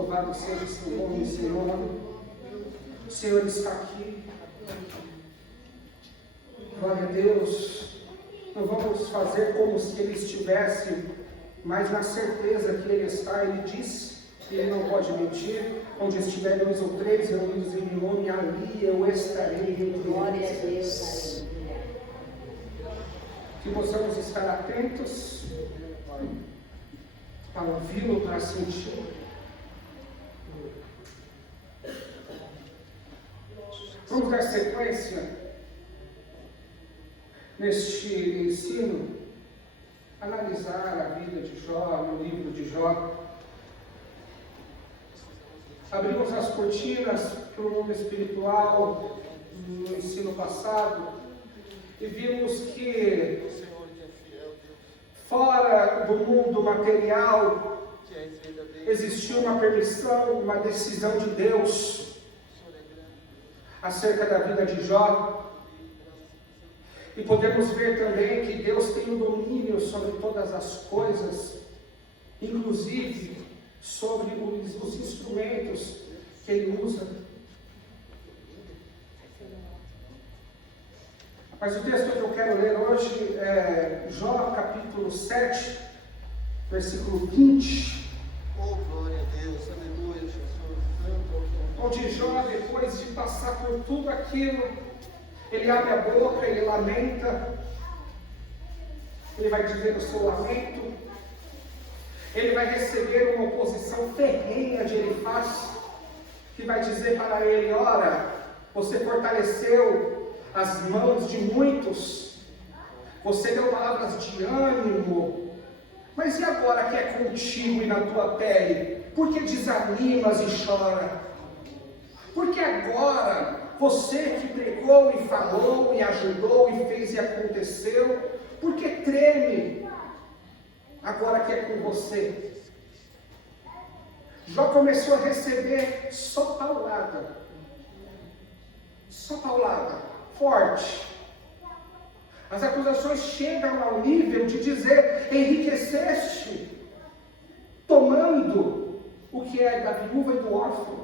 Louvado seja o seu nome, Senhor. O Senhor está aqui. Glória a Deus. Não vamos fazer como se Ele estivesse, mas na certeza que Ele está. Ele disse que Ele não pode mentir. Onde estiver 2 ou 3 reunidos em meu nome, ali eu estarei entre eles. Glória a Deus. Que possamos estar atentos para ouvi-lo, para sentir. Vamos dar sequência neste ensino, analisar a vida de Jó, no livro de Jó. Abrimos as cortinas para o mundo espiritual no ensino passado e vimos que fora do mundo material existiu uma permissão, uma decisão de Deus acerca da vida de Jó. E podemos ver também que Deus tem o domínio sobre todas as coisas, inclusive sobre os instrumentos que Ele usa. Mas o texto que eu quero ler hoje é Jó capítulo 7, versículo 20. Oh, glória a Deus, aleluia, Jesus. Onde Jó, depois de passar por tudo aquilo, ele abre a boca, ele lamenta, ele vai dizer o seu lamento, ele vai receber uma oposição ferrenha de Elifaz, que vai dizer para ele: ora, você fortaleceu as mãos de muitos, você deu palavras de ânimo, mas e agora que é contigo e na tua pele, por que desanimas e chora? Porque agora, você que pregou e falou e ajudou e fez e aconteceu, por que treme agora que é com você? Jó começou a receber só paulada, forte. As acusações chegam ao nível de dizer: enriqueceste, tomando o que é da viúva e do órfão.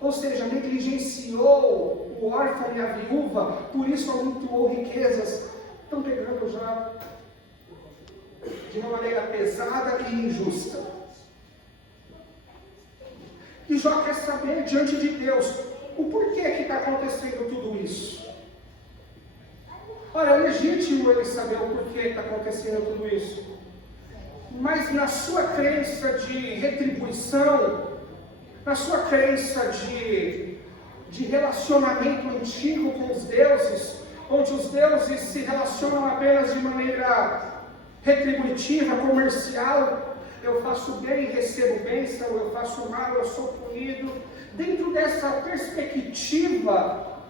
Ou seja, negligenciou o órfão e a viúva, por isso aumentou riquezas. Estão pegando já de uma maneira pesada e injusta. E Jó quer saber diante de Deus o porquê que está acontecendo tudo isso. Ora, é legítimo ele saber o porquê que está acontecendo tudo isso. Mas na sua crença de retribuição, na sua crença de relacionamento antigo com os deuses, onde os deuses se relacionam apenas de maneira retributiva, comercial, eu faço bem, recebo bênção, eu faço mal, eu sou punido. Dentro dessa perspectiva,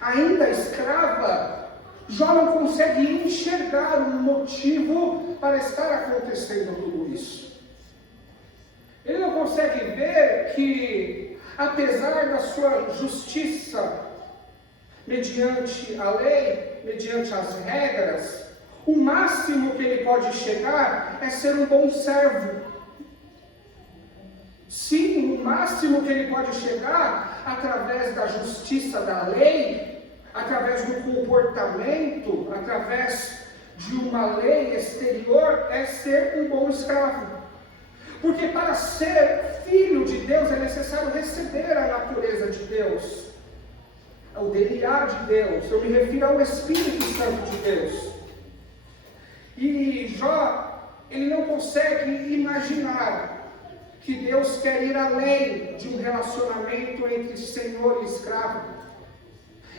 ainda escrava, Jó não consegue enxergar um motivo para estar acontecendo tudo isso. Ele não consegue ver que, apesar da sua justiça, mediante a lei, mediante as regras, o máximo que ele pode chegar é ser um bom servo. Sim, o máximo que ele pode chegar, através da justiça da lei, através do comportamento, através de uma lei exterior, é ser um bom escravo. Porque para ser filho de Deus é necessário receber a natureza de Deus, o DNA de Deus. Eu me refiro ao Espírito Santo de Deus. E Jó, ele não consegue imaginar que Deus quer ir além de um relacionamento entre senhor e escravo,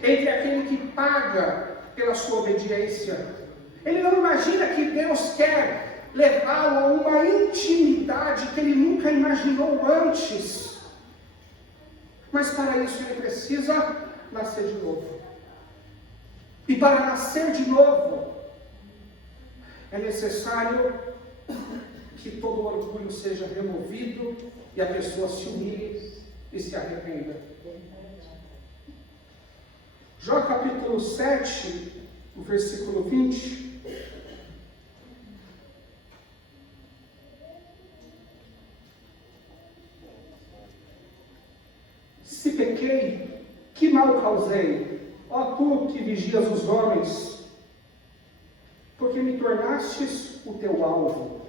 entre aquele que paga pela sua obediência. Ele não imagina que Deus quer levá-lo a uma intimidade que ele nunca imaginou antes. Mas para isso ele precisa nascer de novo. E para nascer de novo, é necessário que todo o orgulho seja removido e a pessoa se humilhe e se arrependa. Jó capítulo 7, o versículo 20. Se pequei, que mal causei? Ó tu que vigias os homens, porque me tornastes o teu alvo.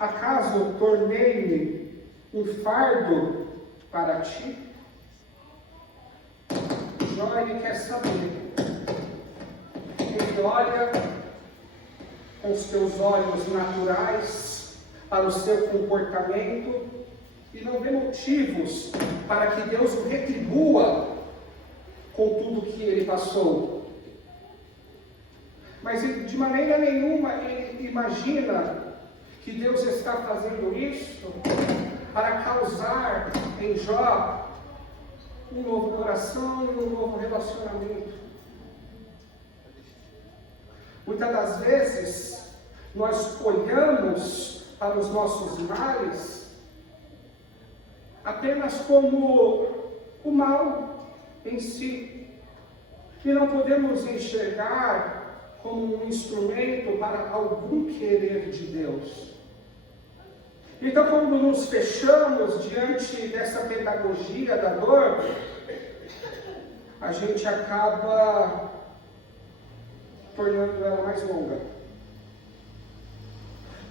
Acaso tornei-me um fardo para ti? Jó, ele quer saber. Ele olha com os seus olhos naturais para o seu comportamento e não vê motivos para que Deus o retribua com tudo que ele passou. Mas de maneira nenhuma ele imagina que Deus está fazendo isso para causar em Jó um novo coração e um novo relacionamento. Muitas das vezes nós olhamos para os nossos males apenas como o mal em si, e não podemos enxergar como um instrumento para algum querer de Deus. Então, quando nos fechamos diante dessa pedagogia da dor, a gente acaba tornando ela mais longa.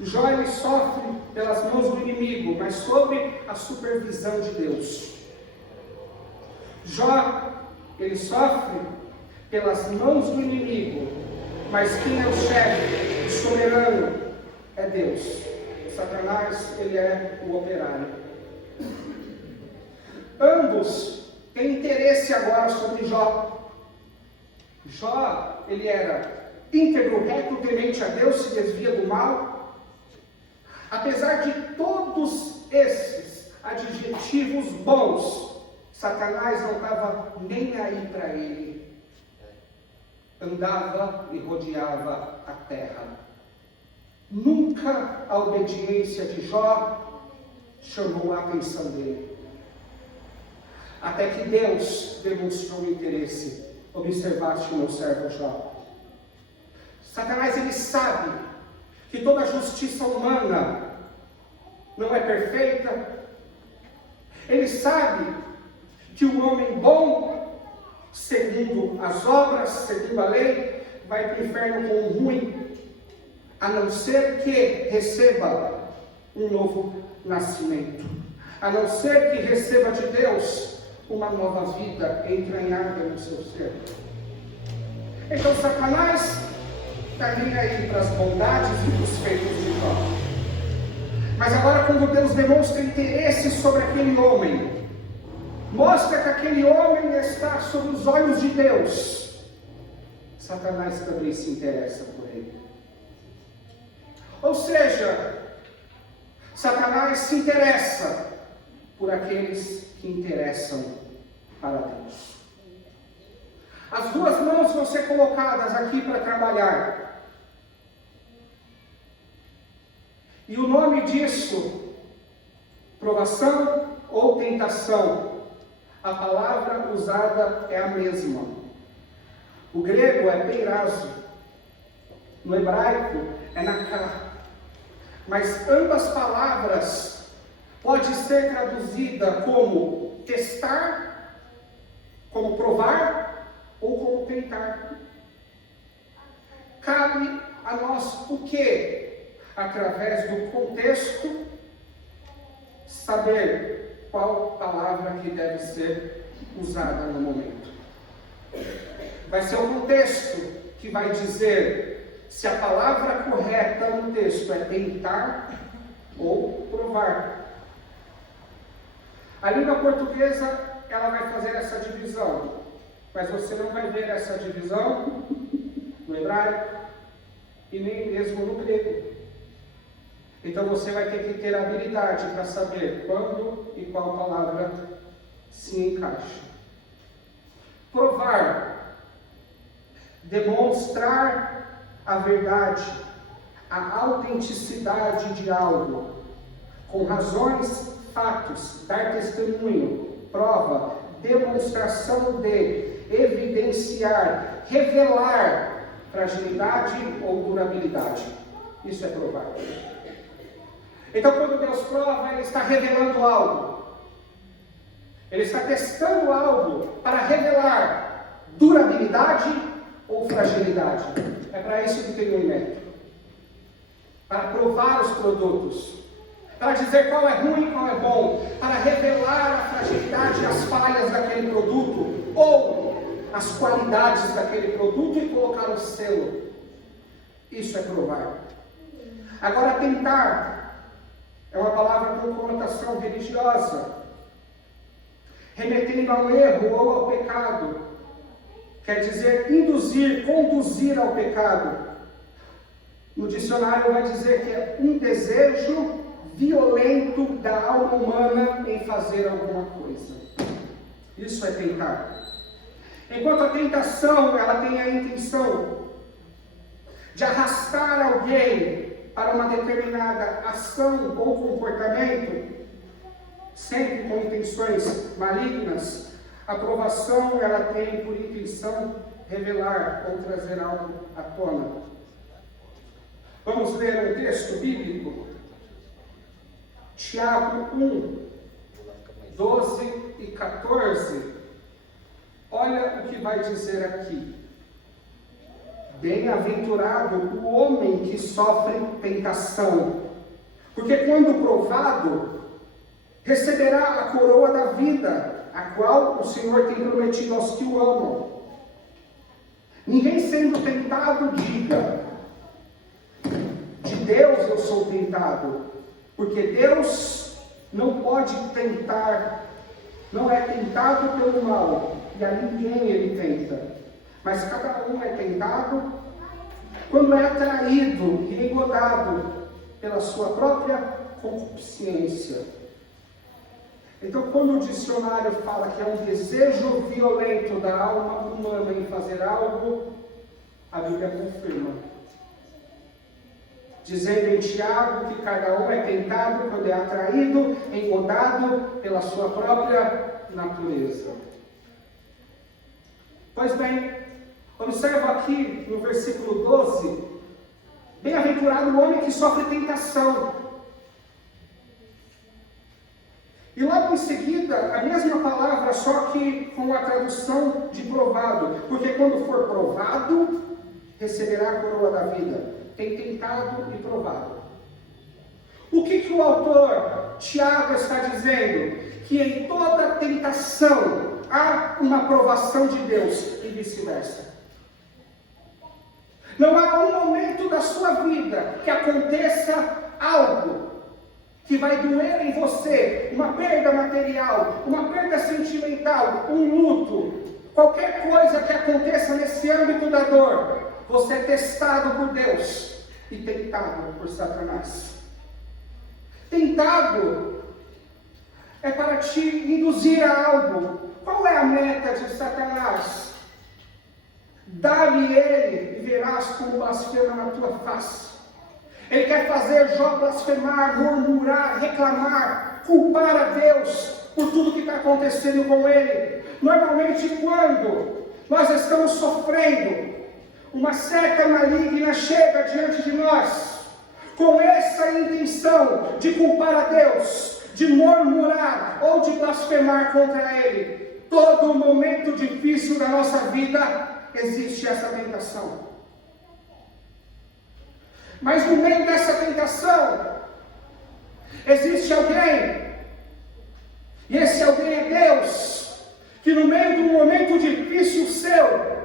Jó, ele sofre pelas mãos do inimigo, mas sob a supervisão de Deus. Jó, ele sofre pelas mãos do inimigo, mas quem é o chefe, o soberano, é Deus. Satanás, ele é o operário. Ambos têm interesse agora sobre Jó. Jó, ele era íntegro, reto, temente a Deus, se desvia do mal. Apesar de todos esses adjetivos bons, Satanás não estava nem aí para ele. Andava e rodeava a terra. Nunca a obediência de Jó chamou a atenção dele. Até que Deus demonstrou interesse. Observaste o meu servo Jó. Satanás, ele sabe que toda a justiça humana não é perfeita. Ele sabe que o homem bom, segundo as obras, segundo a lei, vai para o inferno com o ruim, a não ser que receba um novo nascimento, a não ser que receba de Deus uma nova vida entranhada no seu ser. Então Satanás está nem aí para as bondades e para os feitos de Jó. Mas agora, quando Deus demonstra interesse sobre aquele homem, mostra que aquele homem está sob os olhos de Deus, Satanás também se interessa por ele. Ou seja, Satanás se interessa por aqueles que interessam para Deus. As duas mãos vão ser colocadas aqui para trabalhar. E o nome disso, provação ou tentação, a palavra usada é a mesma. O grego é peirazo, no hebraico é nakar. Mas ambas palavras pode ser traduzida como testar, como provar ou como tentar. Cabe a nós o quê? Através do contexto, saber qual palavra que deve ser usada no momento. Vai ser o contexto que vai dizer se a palavra correta no texto é tentar ou provar. A língua portuguesa, ela vai fazer essa divisão, mas você não vai ver essa divisão no hebraico e nem mesmo no grego. Então você vai ter que ter habilidade para saber quando e qual palavra se encaixa. Provar, demonstrar a verdade, a autenticidade de algo, com razões, fatos, dar testemunho, prova, demonstração de, evidenciar, revelar fragilidade ou durabilidade. Isso é provar. Então, quando Deus prova, Ele está revelando algo. Ele está testando algo para revelar durabilidade ou fragilidade. É para isso que tem o método. Para provar os produtos. Para dizer qual é ruim e qual é bom. Para revelar a fragilidade e as falhas daquele produto. Ou as qualidades daquele produto e colocar o selo. Isso é provar. Agora, tentar é uma palavra com conotação religiosa, remetendo ao erro ou ao pecado. Quer dizer, induzir, conduzir ao pecado. No dicionário vai dizer que é um desejo violento da alma humana em fazer alguma coisa. Isso é tentar. Enquanto a tentação, ela tem a intenção de arrastar alguém para uma determinada ação ou comportamento, sempre com intenções malignas, a provação, ela tem por intenção revelar ou trazer algo à tona. Vamos ler um texto bíblico? Tiago 1, 12 e 14. Olha o que vai dizer aqui. Bem-aventurado o homem que sofre tentação, porque quando provado, receberá a coroa da vida, a qual o Senhor tem prometido aos que o amam. Ninguém sendo tentado diga, de Deus eu sou tentado, porque Deus não pode tentar, não é tentado pelo mal, e a ninguém ele tenta. Mas cada um é tentado quando é atraído e engodado pela sua própria concupiscência. Então, quando o dicionário fala que é um desejo violento da alma humana em fazer algo, a Bíblia confirma. Dizendo em Tiago que cada um é tentado quando é atraído, engodado pela sua própria natureza. Pois bem, observa aqui no versículo 12, bem-aventurado o homem que sofre tentação. E logo em seguida, a mesma palavra, só que com a tradução de provado. Porque quando for provado, receberá a coroa da vida. Tem tentado e provado. O que o autor Tiago está dizendo? Que em toda tentação há uma aprovação de Deus e vice-versa. Não há um momento da sua vida que aconteça algo que vai doer em você, uma perda material, uma perda sentimental, um luto, qualquer coisa que aconteça nesse âmbito da dor, você é testado por Deus e tentado por Satanás. Tentado é para te induzir a algo. Qual é a meta de Satanás? Dá-me ele e verás como blasfema na tua face. Ele quer fazer Jó blasfemar, murmurar, reclamar, culpar a Deus por tudo que está acontecendo com ele. Normalmente quando nós estamos sofrendo, uma seca maligna chega diante de nós, com essa intenção de culpar a Deus, de murmurar ou de blasfemar contra ele. Todo momento difícil da nossa vida existe essa tentação. Mas no meio dessa tentação, existe alguém, e esse alguém é Deus, que no meio de um momento difícil seu,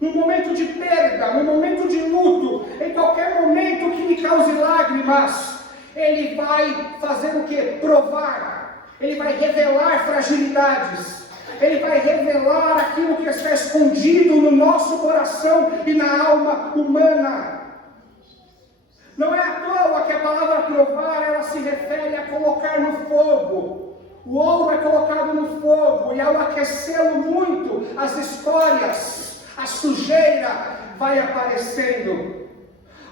num momento de perda, num momento de luto, em qualquer momento que lhe cause lágrimas, Ele vai fazer o que? Provar, Ele vai revelar fragilidades, Ele vai revelar aquilo que está escondido no nosso coração e na alma humana. Não é à toa que a palavra provar, ela se refere a colocar no fogo. O ouro é colocado no fogo e ao aquecê-lo muito, as escórias, a sujeira vai aparecendo.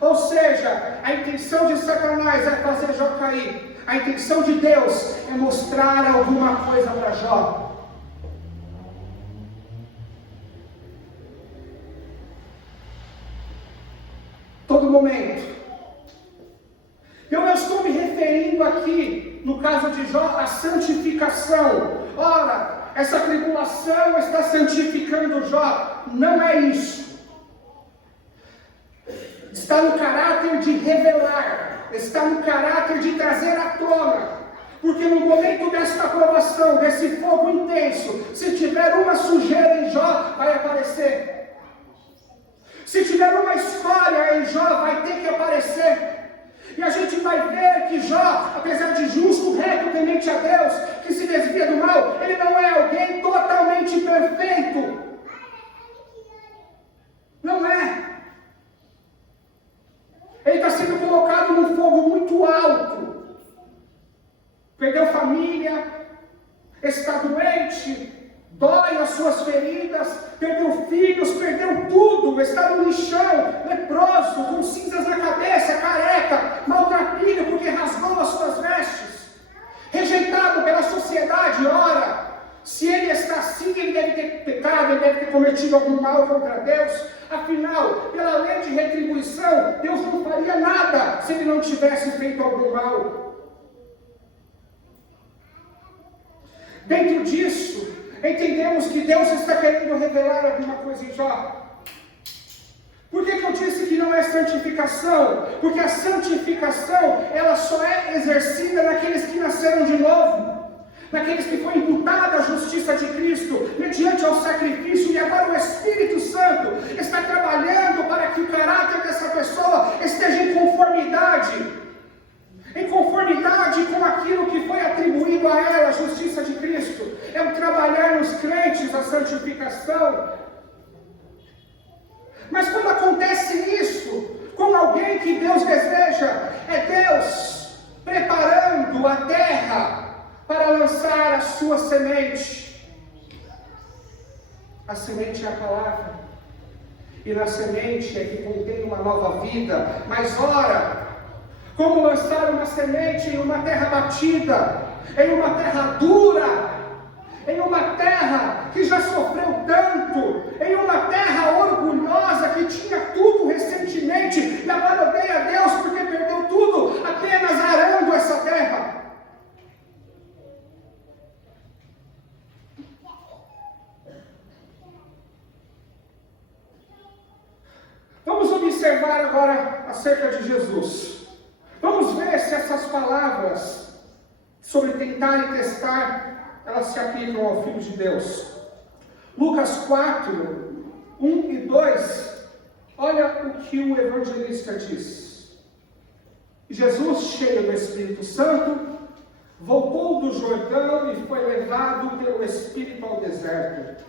Ou seja, a intenção de Satanás é fazer Jó cair. A intenção de Deus é mostrar alguma coisa para Jó. Todo momento. Eu não estou me referindo aqui no caso de Jó, a santificação. Ora, essa tribulação está santificando Jó. Não é isso. Está no caráter de revelar, está no caráter de trazer à tona. Porque no momento desta provação, desse fogo intenso, se tiver uma sujeira em Jó, vai aparecer. Se tiver uma história em Jó, vai ter que aparecer. E a gente vai ver que Jó, apesar de justo, reto, temente a Deus, que se desvia do mal, ele não é alguém totalmente perfeito. Não é. Ele está sendo colocado num fogo muito alto. Perdeu família, está doente, dói as suas feridas, perdeu filhos, perdeu tudo, está no lixão, leproso, com cinzas na cabeça, careca, maltrapilho porque rasgou as suas vestes, rejeitado pela sociedade. Ora, se ele está assim, ele deve ter pecado, ele deve ter cometido algum mal contra Deus. Afinal, pela lei de retribuição, Deus não faria nada se ele não tivesse feito algum mal. Dentro disso, entendemos que Deus está querendo revelar alguma coisa em Jó. Por que eu disse que não é santificação? Porque a santificação, ela só é exercida naqueles que nasceram de novo. Naqueles que foi imputada a justiça de Cristo, mediante ao sacrifício, e agora o Espírito Santo está trabalhando para que o caráter dessa pessoa esteja em conformidade com aquilo que foi atribuído a ela, a justiça de Cristo. É o trabalhar nos crentes a santificação. Mas quando acontece isso com alguém que Deus deseja, é Deus preparando a terra para lançar a sua semente. A semente é a palavra. E na semente é que contém uma nova vida. Mas ora, como lançar uma semente em uma terra batida, em uma terra dura, em uma terra que já sofreu tanto, em uma terra orgulhosa que tinha tudo recentemente e agora odeia a Deus porque perdeu tudo, apenas arando essa terra. Vamos observar agora acerca de Jesus. Vamos ver se essas palavras sobre tentar e testar, elas se aplicam ao Filho de Deus. Lucas 4, 1 e 2, olha o que o evangelista diz. Jesus, cheio do Espírito Santo, voltou do Jordão e foi levado pelo Espírito ao deserto.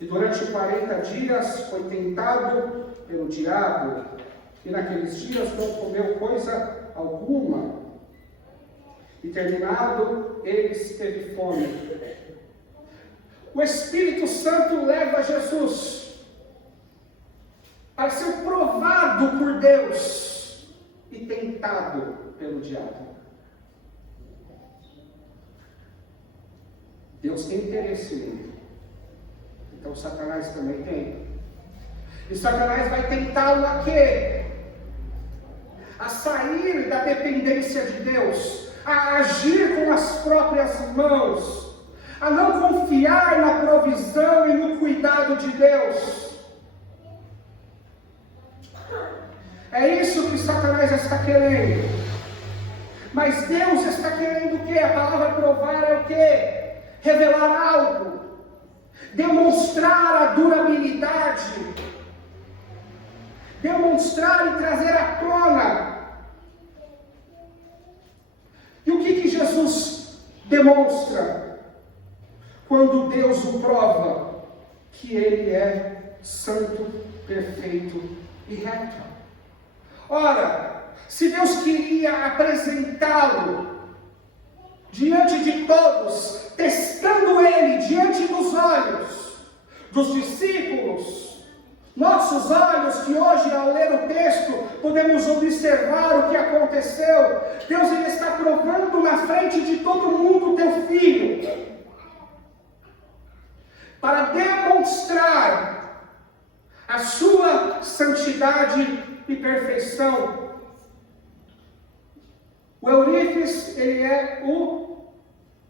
E durante 40 dias foi tentado pelo diabo, e naqueles dias não comeu coisa alguma. E terminado, ele teve fome. O Espírito Santo leva Jesus a ser provado por Deus e tentado pelo diabo. Deus tem interesse nele. Então Satanás também tem. E Satanás vai tentá-lo a quê? A sair da dependência de Deus, a agir com as próprias mãos, a não confiar na provisão e no cuidado de Deus. É isso que Satanás está querendo. Mas Deus está querendo o quê? A palavra provar é o quê? Revelar algo, demonstrar a durabilidade, demonstrar e trazer à tona. E o que Jesus demonstra quando Deus o prova? Que ele é santo, perfeito e reto. Ora, se Deus queria apresentá-lo diante de todos, testando ele diante dos olhos dos discípulos, nossos olhos, que hoje, ao ler o texto, podemos observar o que aconteceu. Deus, ele está provando na frente de todo mundo o teu filho, para demonstrar a sua santidade e perfeição. O Euripides, ele é o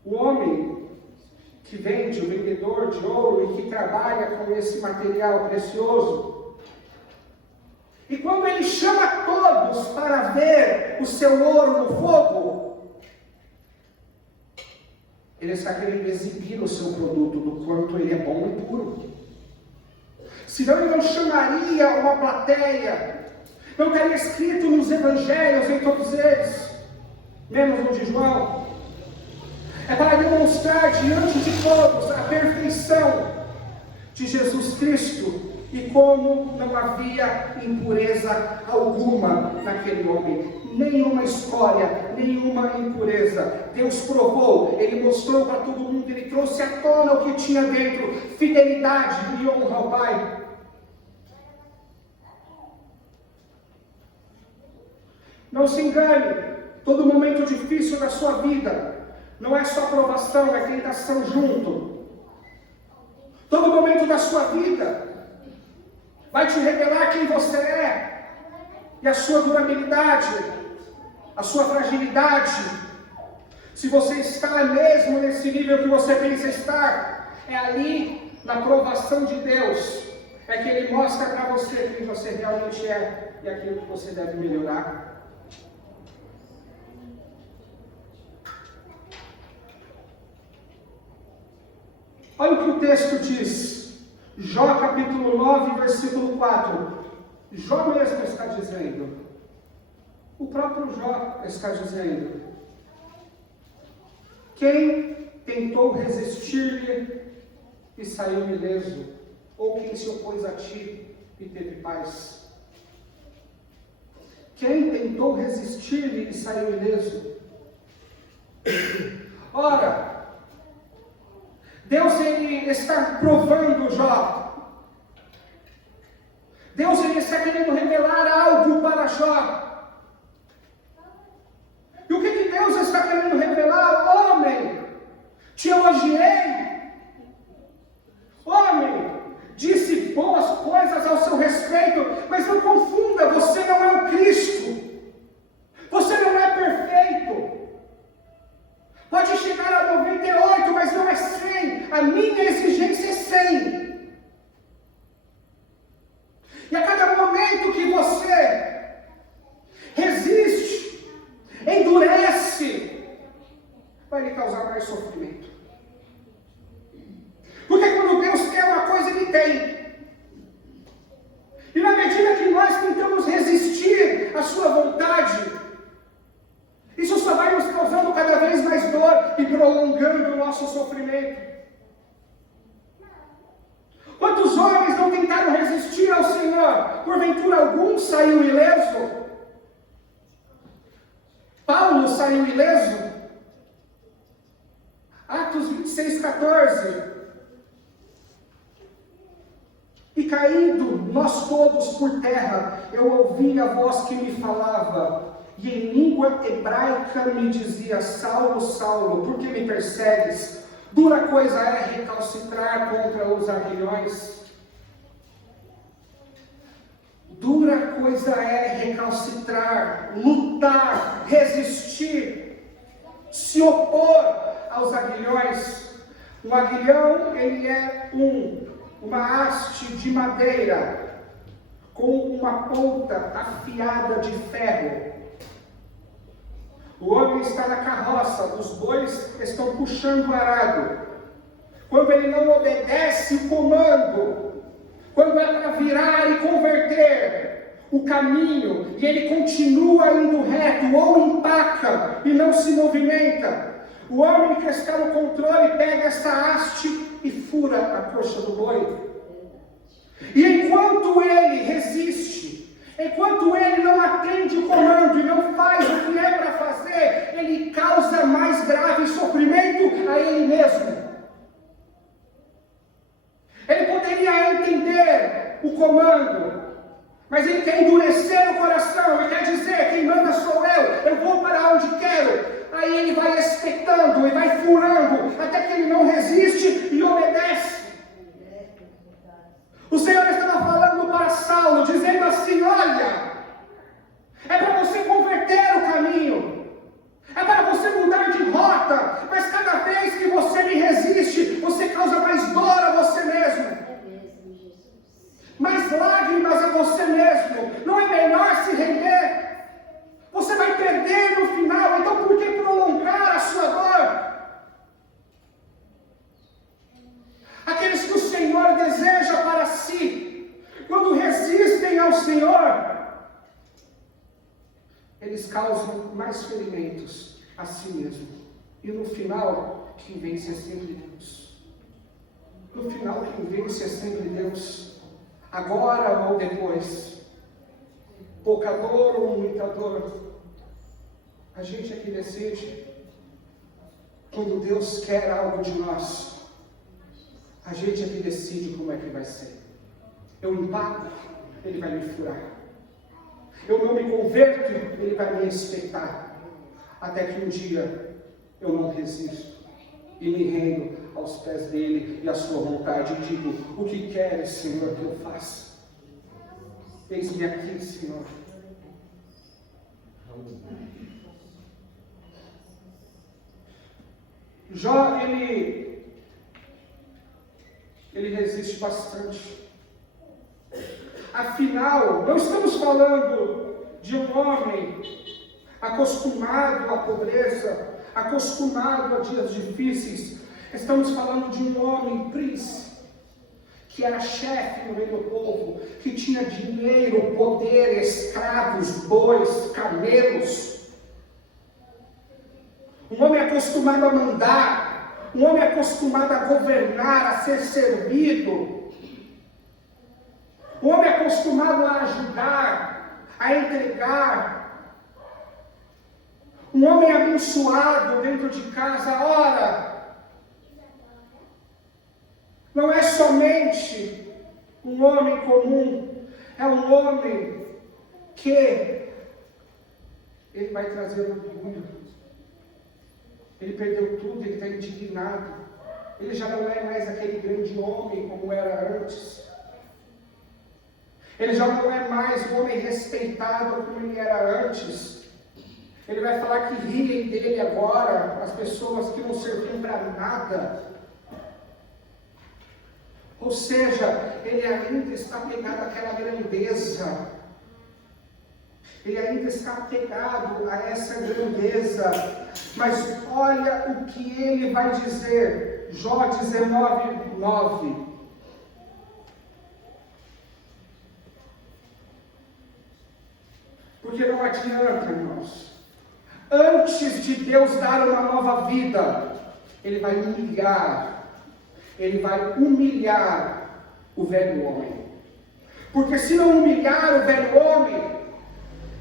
homem que vende, o vendedor de ouro e que trabalha com esse material precioso. E quando ele chama todos para ver o seu ouro no fogo, ele está querendo exibir o seu produto, do quanto ele é bom e puro. Senão ele não chamaria uma plateia, não estaria escrito nos evangelhos, em todos eles, menos no de João. É para demonstrar diante de todos a perfeição de Jesus Cristo e como não havia impureza alguma naquele homem. Nenhuma escória, nenhuma impureza. Deus provou, Ele mostrou para todo mundo, Ele trouxe à tona o que tinha dentro, fidelidade e honra ao Pai. Não se engane, todo momento difícil da sua vida não é só provação, é tentação junto. Todo momento da sua vida vai te revelar quem você é e a sua durabilidade, a sua fragilidade. Se você está mesmo nesse nível que você pensa estar, é ali, na provação de Deus, é que Ele mostra para você quem você realmente é e aquilo que você deve melhorar. Olha o que o texto diz, Jó capítulo 9, versículo 4. Jó mesmo está dizendo, o próprio Jó está dizendo: quem tentou resistir-lhe e saiu ileso, ou quem se opôs a ti e teve paz? Quem tentou resistir-lhe e saiu ileso? Ora, Deus, Ele está provando Jó. Deus, Ele está querendo revelar algo para Jó. E o que Deus está querendo revelar? Homem, te elogiei. Homem, disse boas coisas ao seu respeito, mas não confunda, você não é o Cristo. Você não é perfeito. Pode chegar a 98, mas não é 100. A minha exigência é 100. E a cada momento que você resiste, endurece, vai lhe causar mais sofrimento. Porque quando Deus quer uma coisa, Ele tem. E na medida que nós tentamos resistir à sua vontade, isso só vai nos causando cada vez mais dor e prolongando o nosso sofrimento. Quantos homens não tentaram resistir ao Senhor? Porventura algum saiu ileso? Paulo saiu ileso? Atos 26, 14. E caindo nós todos por terra, eu ouvi a voz que me falava, e em língua hebraica me dizia: Saulo, Saulo, por que me persegues? Dura coisa é recalcitrar contra os aguilhões. Dura coisa é recalcitrar, lutar, resistir, se opor aos aguilhões. Um aguilhão, ele é uma haste de madeira com uma ponta afiada de ferro. O homem está na carroça, os bois estão puxando o arado. Quando ele não obedece o comando, quando é para virar e converter o caminho, e ele continua indo reto, ou empaca e não se movimenta, o homem que está no controle pega essa haste e fura a coxa do boi. E enquanto ele resiste, enquanto ele não atende o comando e não faz o que é para fazer, ele causa mais grave sofrimento a ele mesmo. Ele poderia entender o comando, mas ele quer endurecer o coração, ele quer dizer: quem manda sou eu vou para onde quero. Aí ele vai espetando e vai furando, até que ele não resiste e obedece. O Senhor estava falando para Saulo, dizendo assim: olha, é para você converter o caminho, causam mais ferimentos a si mesmo. E no final, quem vence é sempre Deus. No final, quem vence é sempre Deus. Agora ou depois. Pouca dor ou muita dor. A gente é que decide. Quando Deus quer algo de nós, a gente é que decide como é que vai ser. Eu empaco, Ele vai me furar. Eu não me converto, Ele vai me espetar. Até que um dia eu não resisto e me rendo aos pés dele e à sua vontade e digo: o que queres, Senhor, que eu faça? Eis-me aqui, Senhor. Jó, ele resiste bastante. Afinal, não estamos falando de um homem acostumado à pobreza, acostumado a dias difíceis. Estamos falando de um homem príncipe, que era chefe no meio do povo, que tinha dinheiro, poder, escravos, bois, camelos. Um homem acostumado a mandar, um homem acostumado a governar, a ser servido. Um homem acostumado a ajudar, a entregar. Um homem abençoado dentro de casa. Ora, não é somente um homem comum, é um homem que ele vai trazer orgulho. Ele perdeu tudo, ele está indignado. Ele já não é mais aquele grande homem como era antes. Ele já não é mais um homem respeitado como ele era antes. Ele vai falar que riem dele agora, as pessoas que não serviam para nada. Ou seja, ele ainda está pegado àquela grandeza. Ele ainda está apegado a essa grandeza. Mas olha o que ele vai dizer. Jó 19:9. Porque não adianta, irmãos. Antes de Deus dar uma nova vida, Ele vai humilhar. Ele vai humilhar o velho homem. Porque se não humilhar o velho homem,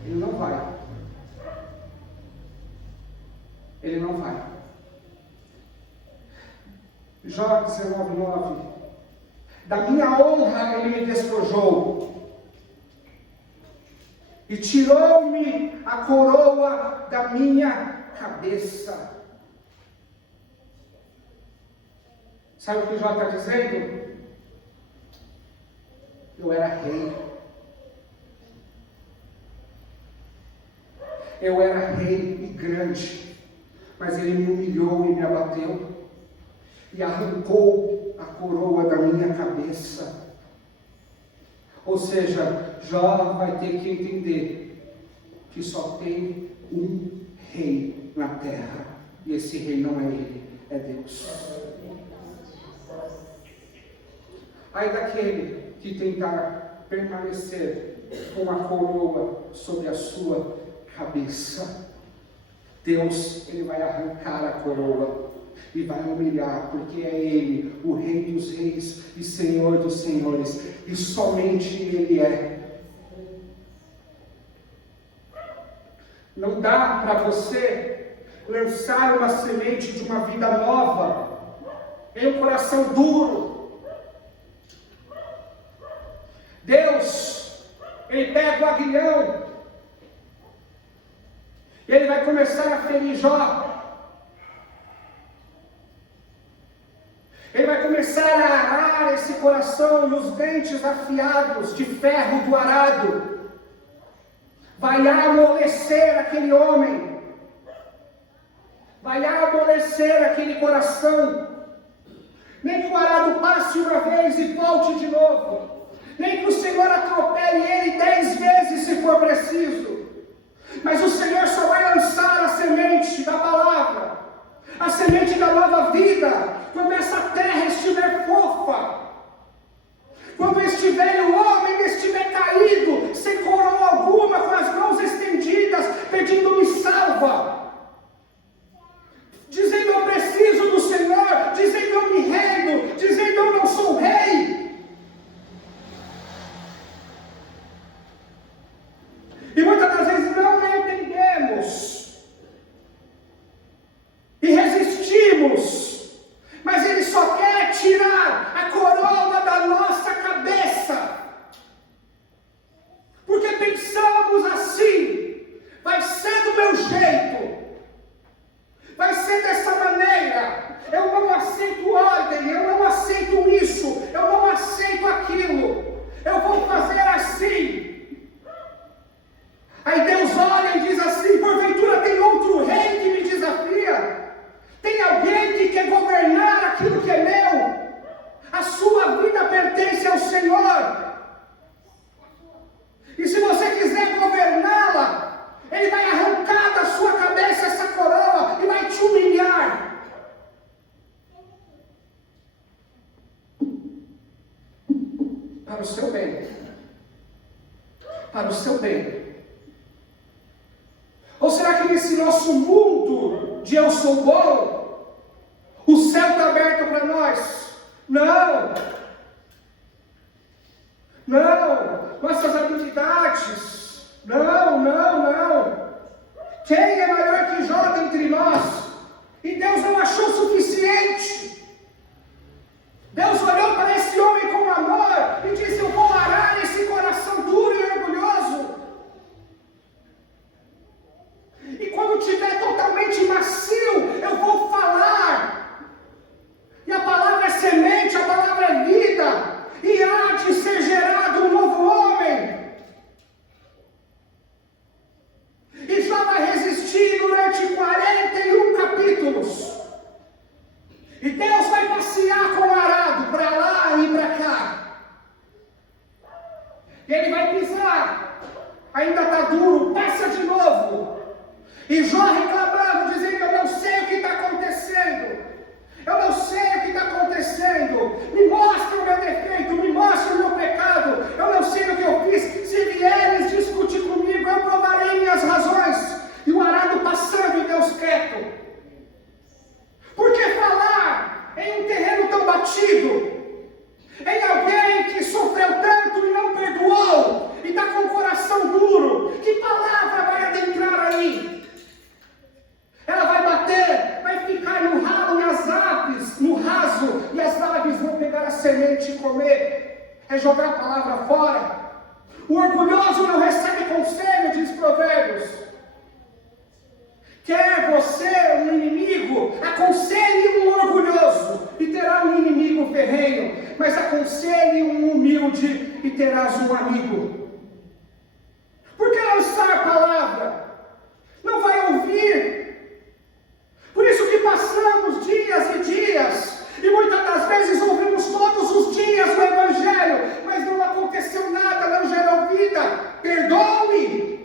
ele não vai. Ele não vai. Jó 19:9. Da minha honra ele me despojou e tirou-me a coroa da minha cabeça. Sabe o que Jó está dizendo? Eu era rei. Eu era rei e grande, mas ele me humilhou e me abateu, e arrancou a coroa da minha cabeça. Ou seja, Jó vai ter que entender que só tem um rei na terra, e esse rei não é ele, é Deus. Ai daquele que tentar permanecer com a coroa sobre a sua cabeça. Deus, ele vai arrancar a coroa e vai humilhar, porque é Ele, o Rei dos Reis e Senhor dos Senhores, e somente Ele é. Não dá para você lançar uma semente de uma vida nova em um coração duro. Deus, Ele pega o aguilhão, e Ele vai começar a ferir Jó. Ele vai começar a arar esse coração e os dentes afiados de ferro do arado. Vai amolecer aquele homem. Vai amolecer aquele coração. Nem que o arado passe uma vez e volte de novo. Nem que o Senhor atropele ele 10 vezes se for preciso. Mas o Senhor só vai lançar a semente da palavra, a semente da nova vida, quando essa terra estiver fofa, quando este velho homem estiver caído, sem coroa alguma, com as mãos estendidas, vidas, pedindo: me salva, dizendo: eu preciso do Senhor, dizendo: eu me rendo, dizendo: eu não sou rei. E muitas das vezes não entendemos e resistimos, mas Ele só quer tirar a coroa da nossa cabeça, porque pensamos assim: vai ser do meu jeito, vai ser dessa maneira, eu não aceito ordem, eu não aceito isso, eu não aceito aquilo, eu vou fazer assim. Aí Deus olha e diz assim: porventura tem outro rei que me desafia? Tem alguém que quer governar aquilo que é meu? A sua vida pertence ao Senhor. E se você quiser governá-la, Ele vai arrancar da sua cabeça essa coroa e vai te humilhar. Para o seu bem. Para o seu bem. Ou será que nesse nosso mundo de eu sou bom, o céu está aberto para nós? Não. Não. Nossas habilidades. Não. Quem é maior que Jó dentre nós? E Deus não achou suficiente. Deus olhou para esse homem com amor e disse: eu vou arar esse coração duro e orgulhoso. E quando estiver totalmente macio, eu vou falar. E a palavra é semente, a palavra é vida. E há de ser gerado um novo homem. E Jó vai resistir durante 41 capítulos. E Deus vai passear com o arado para lá e para cá. E ele vai pisar. Ainda está duro, passa de novo. E Jó reclamando, dizendo: eu não sei o que está acontecendo. Eu não sei o que está acontecendo. Me mostra o meu defeito, me mostra o meu pecado. Eu não sei o que eu fiz. Se vieres discutir comigo, eu provarei minhas razões. E o arado passando e Deus quieto. Por que falar em um terreno tão batido? Em alguém que sofreu tanto e não perdoou, e está com o coração duro? Que palavra vai adentrar aí? Ela vai bater, vai ficar no ralo e as aves, no raso, e as aves vão pegar a semente e comer. É jogar a palavra fora. O orgulhoso não recebe conselho, diz Provérbios. Quer você um inimigo? Aconselhe um orgulhoso e terá um inimigo ferrenho. Mas aconselhe um humilde e terás um amigo. Por que não está a palavra? Não vai ouvir. Por isso que passamos dias e dias, e muitas das vezes ouvimos todos os dias o Evangelho, mas não aconteceu nada, não gerou vida. Perdoe!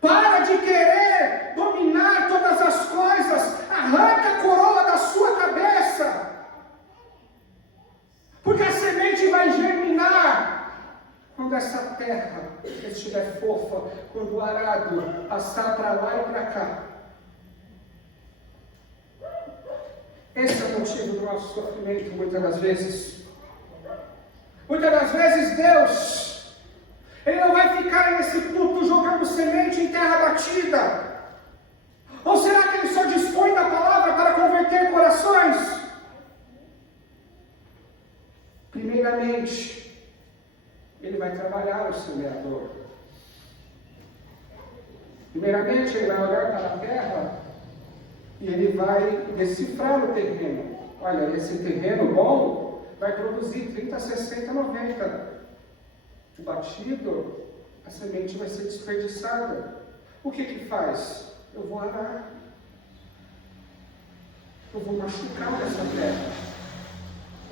Para de querer dominar todas as coisas, arranca a coroa da sua cabeça, porque a semente vai germinar quando essa terra estiver fofa, quando o arado passar para lá e para cá. Esse é o motivo do nosso sofrimento, muitas das vezes. Muitas das vezes Deus, Ele não vai ficar nesse ponto jogando semente em terra batida. Ou será que Ele só dispõe da palavra para converter corações? Primeiramente, Ele vai trabalhar o semeador. Primeiramente, Ele vai olhar para a terra e Ele vai decifrar o terreno. Olha, esse terreno bom vai produzir 30, 60, 90. O batido, a semente vai ser desperdiçada. O que que faz? Eu vou arar. Eu vou machucar essa terra.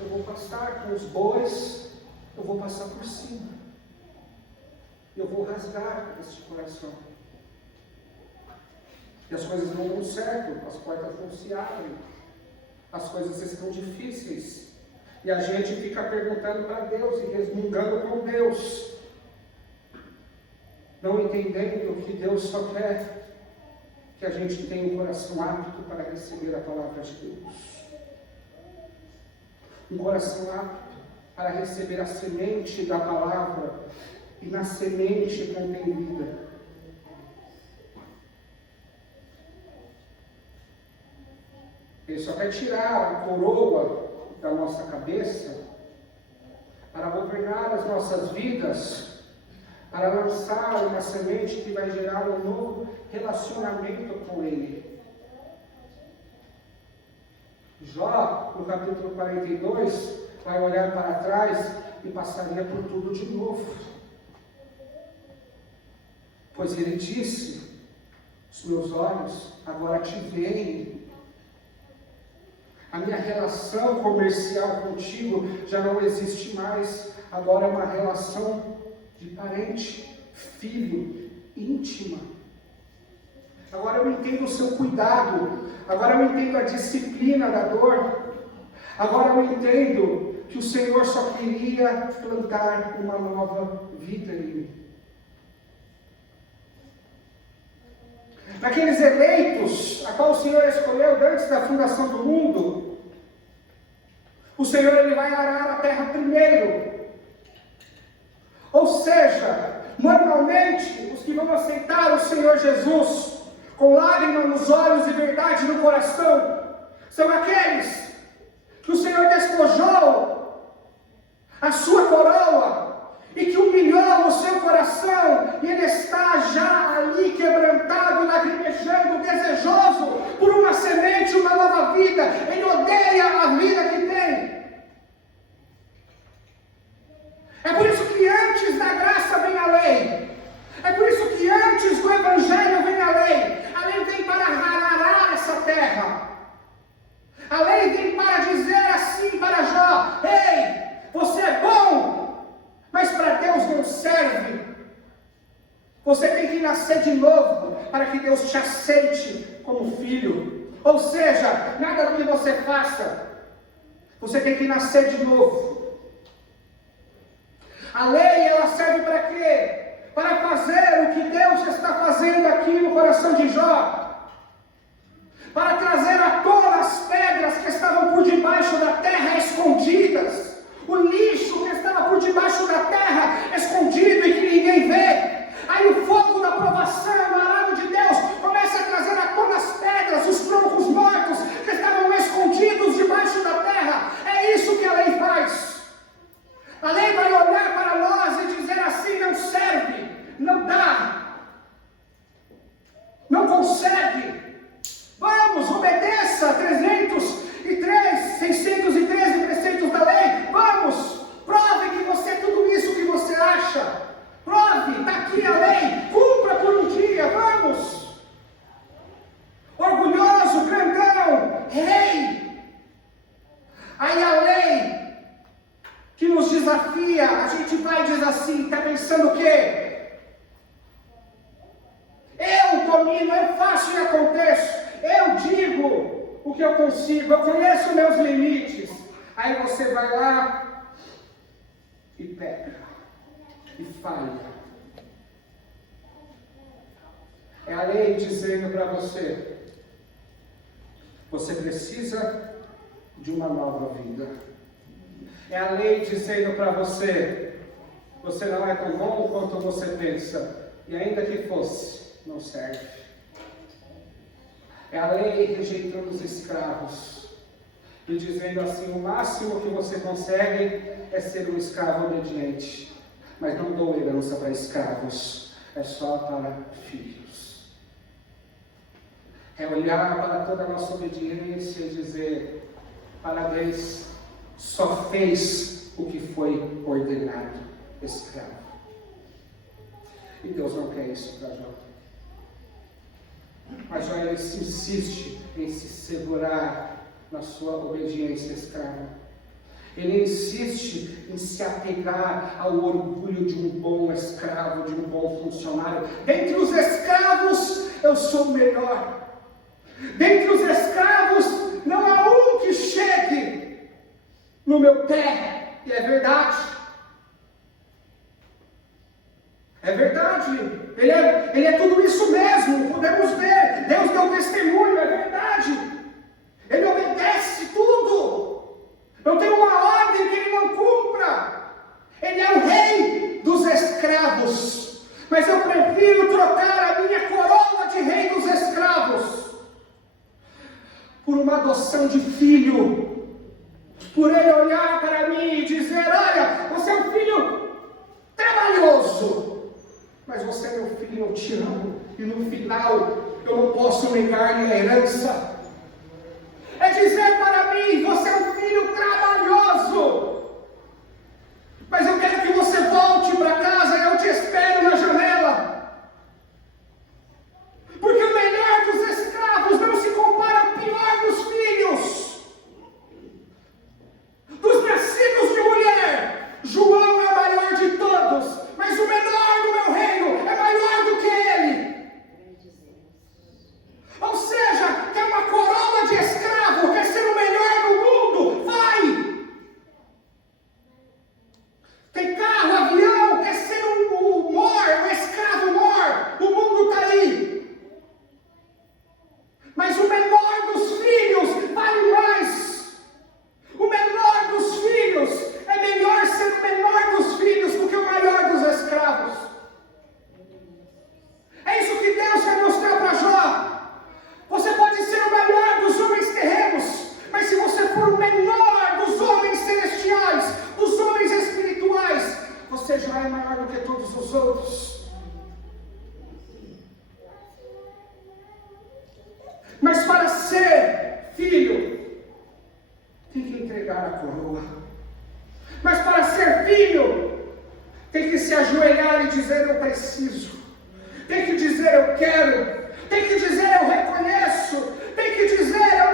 Eu vou passar com os bois, eu vou passar por cima. Eu vou rasgar este coração. E as coisas não dão certo, as portas não se abrem, as coisas estão difíceis. E a gente fica perguntando para Deus e resmungando com Deus. não entendendo que Deus só quer que a gente tenha um coração apto para receber a palavra de Deus. Um coração apto para receber a semente da palavra, e na semente contém vida. Ele só quer tirar a coroa da nossa cabeça para governar as nossas vidas, para lançar uma semente que vai gerar um novo relacionamento com Ele. Jó, no capítulo 42, vai olhar para trás e passaria por tudo de novo. Pois ele disse: os meus olhos agora te veem. A minha relação comercial contigo já não existe mais. Agora é uma relação de parente, filho, íntima. Agora eu entendo o seu cuidado. Agora eu entendo a disciplina da dor. Agora eu entendo que o Senhor só queria plantar uma nova vida em mim. Naqueles eleitos, a qual o Senhor escolheu antes da fundação do mundo, o Senhor ele vai arar a terra primeiro. Ou seja, normalmente, os que vão aceitar o Senhor Jesus, com lágrimas nos olhos e verdade no coração, são aqueles que o Senhor despojou a sua coroa, e que humilhou o seu coração, e ele está já ali quebrantado, lacrimejando, desejoso por uma semente, uma nova vida. Ele odeia a vida que tem. É por isso que antes da graça vem a lei. É por isso que antes do evangelho vem a lei. A lei vem para arar essa terra. A lei vem para dizer assim para Jó: ei, você é bom, mas para Deus não serve. Você tem que nascer de novo para que Deus te aceite como filho. Ou seja, nada do que você faça, você tem que nascer de novo. A lei, ela serve para quê? Para fazer o que Deus está fazendo aqui no coração de Jó. Para trazer à tona as pedras que estavam por debaixo da terra escondidas. O lixo que estava por debaixo da terra, escondido e que ninguém vê. Aí o fogo da provação, o arado de Deus, começa a trazer à tona as pedras, os troncos mortos que estavam escondidos debaixo da terra. É isso que a lei faz. A lei vai olhar para nós e dizer assim: não serve, não dá, não consegue. Vamos, obedeça 613 preceitos da lei. Vamos, prove que você é tudo isso que você acha. Prove, está aqui a lei, cumpra por um dia, vamos. Orgulhoso, grandão, rei. Aí a lei que nos desafia, a gente vai e diz assim: está pensando o quê? Eu domino, eu faço e aconteço. Eu digo o que eu consigo, eu conheço meus limites. Aí você vai lá e peca, e falha. É a lei dizendo para você: você precisa de uma nova vida. É a lei dizendo para você: você não é tão bom quanto você pensa, e ainda que fosse, não serve. É a lei rejeitando os escravos e dizendo assim: o máximo que você consegue é ser um escravo obediente, mas não dou herança para escravos, é só para filhos. É olhar para toda a nossa obediência e dizer: parabéns, só fez o que foi ordenado, escravo. E Deus não quer isso para Jó. Mas Jó, ele insiste em se segurar na sua obediência escrava. Ele insiste em se apegar ao orgulho de um bom escravo, de um bom funcionário. Dentre os escravos, eu sou o melhor. Dentre os escravos, não há um que chegue no meu pé. E é verdade. É verdade. por uma adoção de filho, por ele olhar para mim e dizer: olha, você é um filho trabalhoso, mas você é meu filho, eu te amo, e no final eu não posso negar-lhe a herança. É dizer para mim: você é um filho trabalhoso, mas eu quero que você volte para casa e eu te espero na janela. Porque o melhor dos escravos não se compara ao pior dos filhos. Dos nascidos de mulher, João é o maior de todos, mas o menor do meu reino é maior do que ele. Ou seja, quer uma coroa de escravo, quer ser o melhor do mundo, vai! Tem carro, avião, quer ser o mor, o escravo mor, o mundo está aí. Mas o menor dos filhos vale mais. O menor dos filhos é melhor ser o menor dos filhos do que o maior dos escravos. É isso que Deus quer mostrar para Jó. Você pode ser o melhor dos homens terrenos, mas se você for o menor dos homens celestiais, dos homens espirituais, você já é maior do que todos os outros. Mas para ser filho, tem que entregar a coroa. Mas para ser filho, tem que se ajoelhar e dizer: eu preciso. Tem que dizer: eu quero. Tem que dizer: eu reconheço. Tem que dizer: eu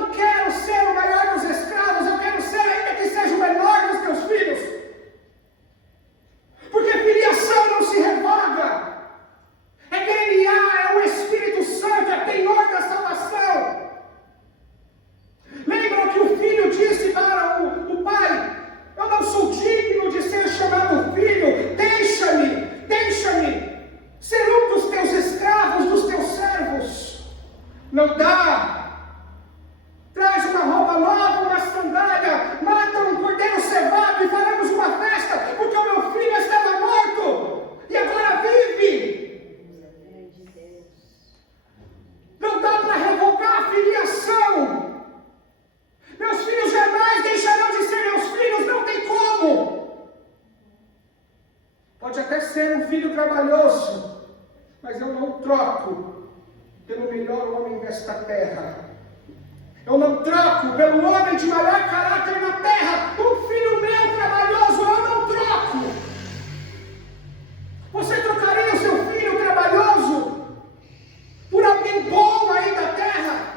não quero ser o maior dos escravos, eu quero ser, ainda que seja o menor dos teus filhos. Porque filiação não se revoga. É DNA, é o Espírito Santo, é penhor da salvação. Lembram que o filho disse para o pai: eu não sou digno de ser chamado filho, deixa-me ser um dos teus escravos, dos teus servos. Não dá. Traz uma roupa nova, uma sandália, mata um cordeiro cevado e faremos uma festa, porque o meu filho estava morto e agora vive. Não dá para revogar a filiação. Meus filhos jamais deixarão de ser meus filhos, não tem como. Pode até ser um filho trabalhoso, mas eu não troco pelo melhor homem desta terra. Eu não troco pelo homem de maior caráter na terra. Um filho meu trabalhoso, eu não troco. Você trocaria o seu filho trabalhoso por alguém bom aí da terra?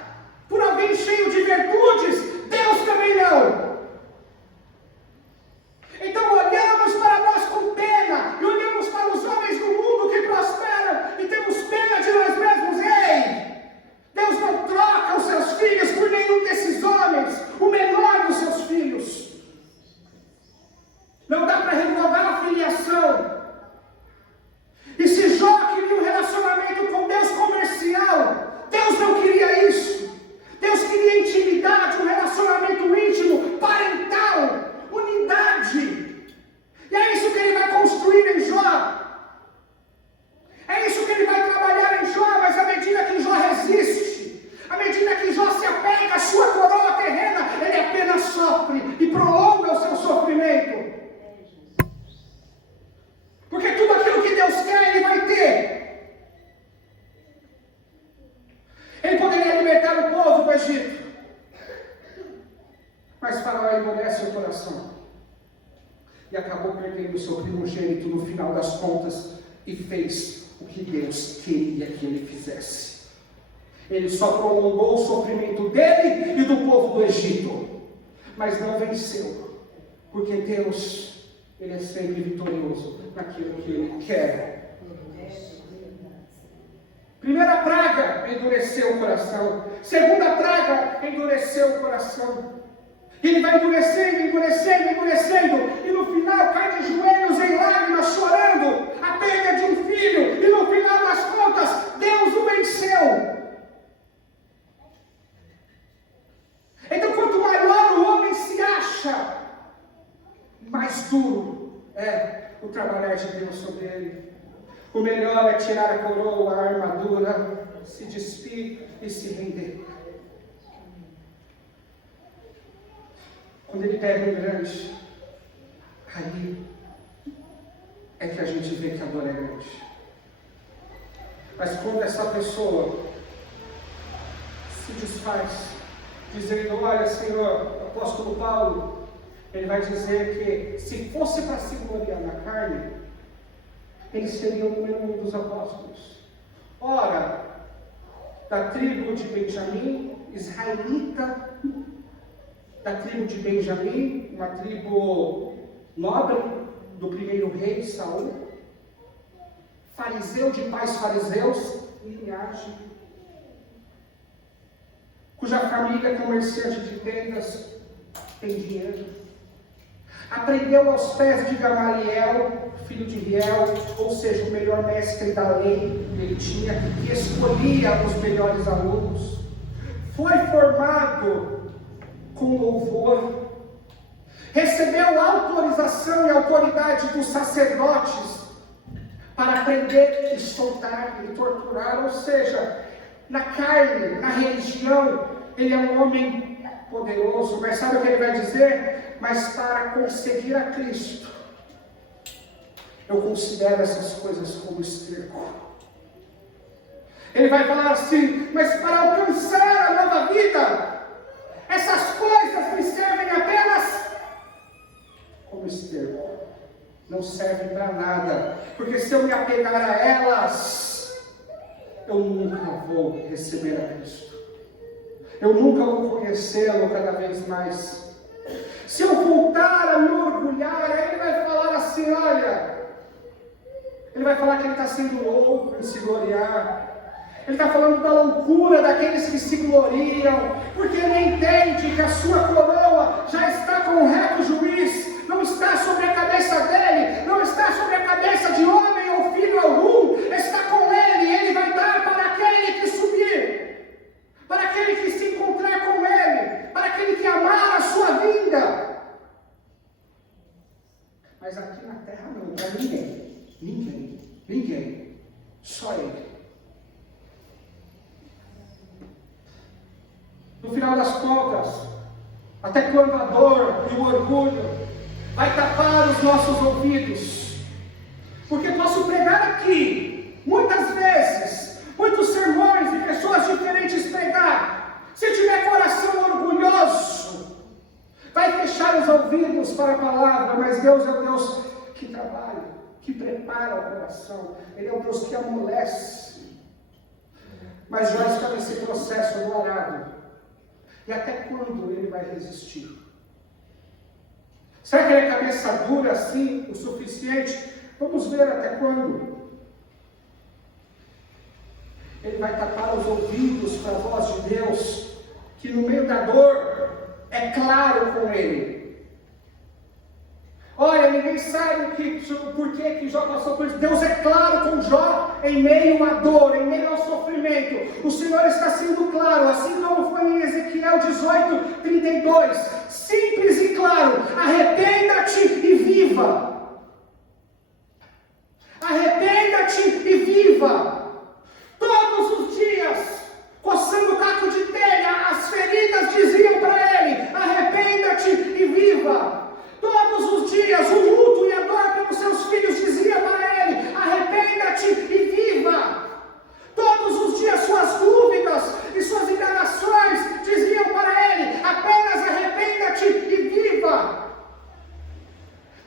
Por alguém cheio de virtudes? Deus também não. Então olhamos para nós com pena, e olhamos para os homens do mundo que prosperam, e temos pena de nós mesmos. Ei! Deus não troca os seus filhos por nenhum desses homens, o menor dos seus filhos. Não dá para revogar a filiação. E se Jó queria um relacionamento com Deus comercial, Deus não queria isso. Deus queria intimidade, um relacionamento íntimo, parental, unidade. E é isso que ele vai construir em Jó. É isso que ele vai trabalhar em Jó, mas à medida que Jó resiste, à medida que Jó se apega à sua coroa terrena, ele apenas sofre e prolonga o seu sofrimento. Porque tudo aquilo que Deus quer, ele vai ter. Ele poderia libertar o povo do Egito, mas Faraó endurece o coração e acabou perdendo o seu primogênito no final das contas e fez o que Deus queria que ele fizesse. Ele só prolongou o sofrimento dele e do povo do Egito, mas não venceu, porque Deus, ele é sempre vitorioso naquilo que ele quer. Primeira praga, endureceu o coração. Segunda praga, endureceu o coração. Ele vai endurecendo, e no final cai de joelhos em lágrimas, chorando a perda de um filho, e no final das contas, Deus o venceu. Então, quanto maior o homem se acha, mais duro é o trabalhar de Deus sobre ele. O melhor é tirar a coroa, a armadura, se despir e se render. Quando ele pega um grande, aí é que a gente vê que a dor é grande. Mas quando essa pessoa se desfaz, dizendo, olha, Senhor, apóstolo Paulo, ele vai dizer que se fosse para se gloriar na carne, ele seria o número 1 dos apóstolos. Ora, da tribo de Benjamim, israelita, da tribo de Benjamim, uma tribo nobre do primeiro rei Saul, fariseu de pais fariseus, linhagem, cuja família é comerciante de tendas, tem dinheiro. Aprendeu aos pés de Gamaliel, filho de Riel, ou seja, o melhor mestre da lei que ele tinha, que escolhia os melhores alunos. Foi formado com louvor, recebeu autorização e autoridade dos sacerdotes para prender, soltar e torturar, ou seja, na carne, na religião, ele é um homem poderoso, mas sabe o que ele vai dizer? Mas para conseguir a Cristo, eu considero essas coisas como esterco. Ele vai falar assim, mas para alcançar a nova vida, essas coisas me servem apenas como esterco. Não servem para nada, porque se eu me apegar a elas, eu nunca vou receber a Cristo. Eu nunca vou conhecê-lo cada vez mais. Se eu voltar a me orgulhar, aí ele vai falar assim, olha, ele vai falar que ele está sendo louco em se gloriar. Ele está falando da loucura daqueles que se gloriam, porque ele entende que a sua coroa já está com o reto juiz, não está sobre a cabeça dele, não está sobre a cabeça de homem ou filho algum, está com ele, ele vai dar para aquele que subir, para aquele que se encontrar com ele, para aquele que amar a sua vinda. Mas aqui na terra não, para ninguém, só ele. No final das contas, até quando a dor e o orgulho vai tapar os nossos ouvidos? Porque posso pregar aqui, muitas vezes, muitos sermões e pessoas diferentes pregar. Se tiver coração orgulhoso, vai fechar os ouvidos para a palavra, mas Deus é o Deus que trabalha, que prepara o coração. Ele é o Deus que amolece. Mas Jó está nesse processo do arado. E até quando ele vai resistir? Será que ele é cabeça dura assim o suficiente? Vamos ver até quando. Ele vai tapar os ouvidos para a voz de Deus, que no meio da dor é claro com ele. Olha, ninguém sabe por que Jó passou por isso. Deus é claro com Jó em meio à dor, em meio ao sofrimento. O Senhor está sendo claro, assim como foi em Ezequiel 18:32. Simples e claro: arrependa-te e viva. Arrependa-te e viva. Todos os dias, coçando o caco de telha, as feridas diziam para ele: arrependa-te e viva. Todos os dias, o luto e a dor pelos seus filhos dizia para ele: arrependa-te e viva. Todos os dias, suas dúvidas e suas indagações diziam para ele: apenas arrependa-te e viva.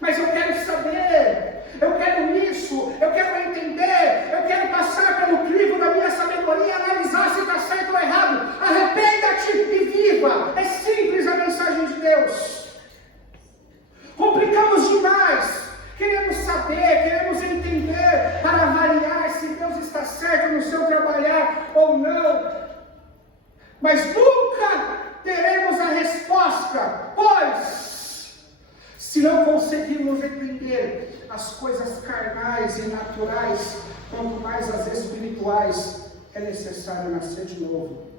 Mas eu quero saber, eu quero isso, eu quero entender, eu quero passar pelo crivo da minha sabedoria e analisar se está certo ou errado. Arrependa-te e viva. É simples a mensagem de Deus. Complicamos demais, queremos saber, queremos entender para avaliar se Deus está certo no seu trabalhar ou não, mas nunca teremos a resposta, pois se não conseguirmos entender as coisas carnais e naturais, quanto mais as espirituais, é necessário nascer de novo.